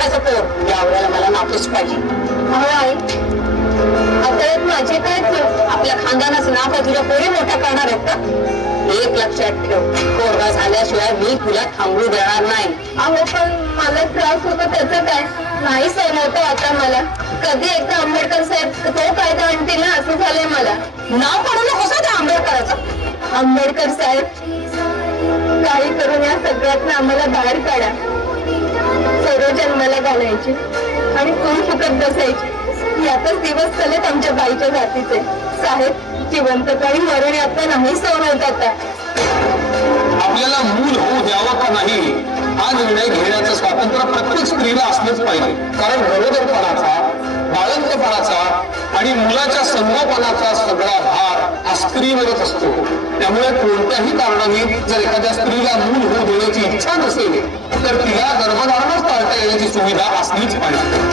लाखाचं पोर यावेळेला मला नातूच पाहिजे. आई आता माझे काय आपल्या खानदानाचं नाव काय तुझ्या पोरी मोठ्या करणार आहेत का? एक लक्षात ठेव, पोरगा झाल्याशिवाय मी तुला थांबू देणार नाही. अहो पण मला त्रास होतो त्याचं काय? नाही सहन होतं आता मला. कधी एकदा आंबेडकर साहेब तो कायदा आणतील ना असं झालंय मला. नाव काढू नकोस त्या आंबेडकराचं. आंबेडकर साहेब काही करून या सगळ्यातनं आम्हाला बाहेर काढा. सर्व जन्माला घालायची आणि कोण फुकट बसायची यातच दिवस चालत आमच्या बाईच्या जातीचे. साहेब जिवंतपणी मरण आता नाही सहन होत आता. आपल्याला मूल होऊ द्यावं का नाही हा निर्णय घेण्याचं स्वातंत्र्य प्रत्येक स्त्रीला असलंच पाहिजे. कारण गरोदरपणाचा, बाळंतपणाचा आणि मुलाच्या संगोपनाचा सगळा भार हा स्त्रीवरच असतो. त्यामुळे कोणत्याही कारणाने जर एखाद्या स्त्रीला मूल होऊ देण्याची इच्छा नसेल तर तिला गर्भधारणच टाळता येण्याची सुविधा असलीच पाहिजे.